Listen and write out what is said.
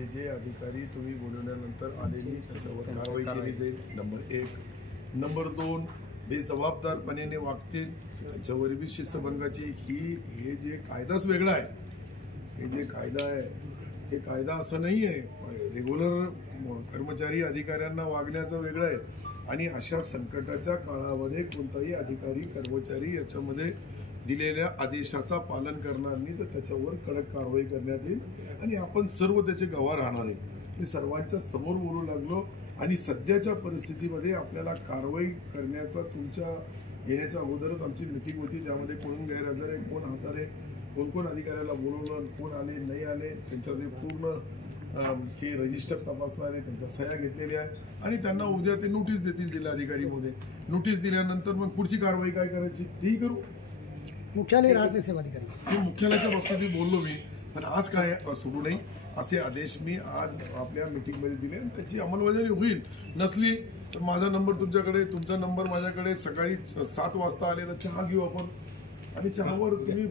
जे जे अधिकारी तुम्ही बोलवल्यानंतर आलेली त्याच्यावर कारवाई केली जाईल, नंबर 1. नंबर 2, बेजबाबदारपणे वागतील त्याच्यावर बी शिस्तभंगाची हे जे कायदाच वेगळा आहे. हे जे कायदा आहे हे कायदा असं नाही आहे. रेग्युलर कर्मचारी अधिकाऱ्यांना वागण्याचं वेगळं आहे आणि अशा संकटाच्या काळामध्ये कोणताही अधिकारी कर्मचारी याच्यामध्ये दिलेल्या आदेशाचा पालन करणार नाही तर त्याच्यावर कडक कारवाई करण्यात येईल आणि आपण सर्व त्याचे गवाह राहणार आहे. मी सर्वांच्या समोर बोलू लागलो आणि सध्याच्या परिस्थितीमध्ये आपल्याला कारवाई करण्याचा तुमच्या येण्याच्या अगोदरच आमची मिटिंग होती. त्यामध्ये कोण गैरहजर आहे, कोण हजर आहे, कोण अधिकाऱ्याला बोलवलं, कोण आले नाही आले, त्यांच्या जे पूर्ण हे रजिस्टर तपासणार आहे, त्यांच्या सह्या घेतलेल्या आहे आणि त्यांना उद्या ते नोटीस देतील जिल्हाधिकारीमध्ये. नोटीस दिल्यानंतर मग पुढची कारवाई काय करायची तेही करू. मुख्यालय राहत नाही सेवाधिकारी, हे मुख्यालयाच्या बाबतीत बोललो मी, पण आज काय सोडू नये असे आदेश मी आज आपल्या मीटिंगमध्ये दिले आणि त्याची अंमलबजावणी होईल. नसली तर माझा नंबर तुमच्याकडे, तुमचा नंबर माझ्याकडे. सकाळी 7 वाजता आले तर चहा घेऊ आपण आणि चहावर तुम्ही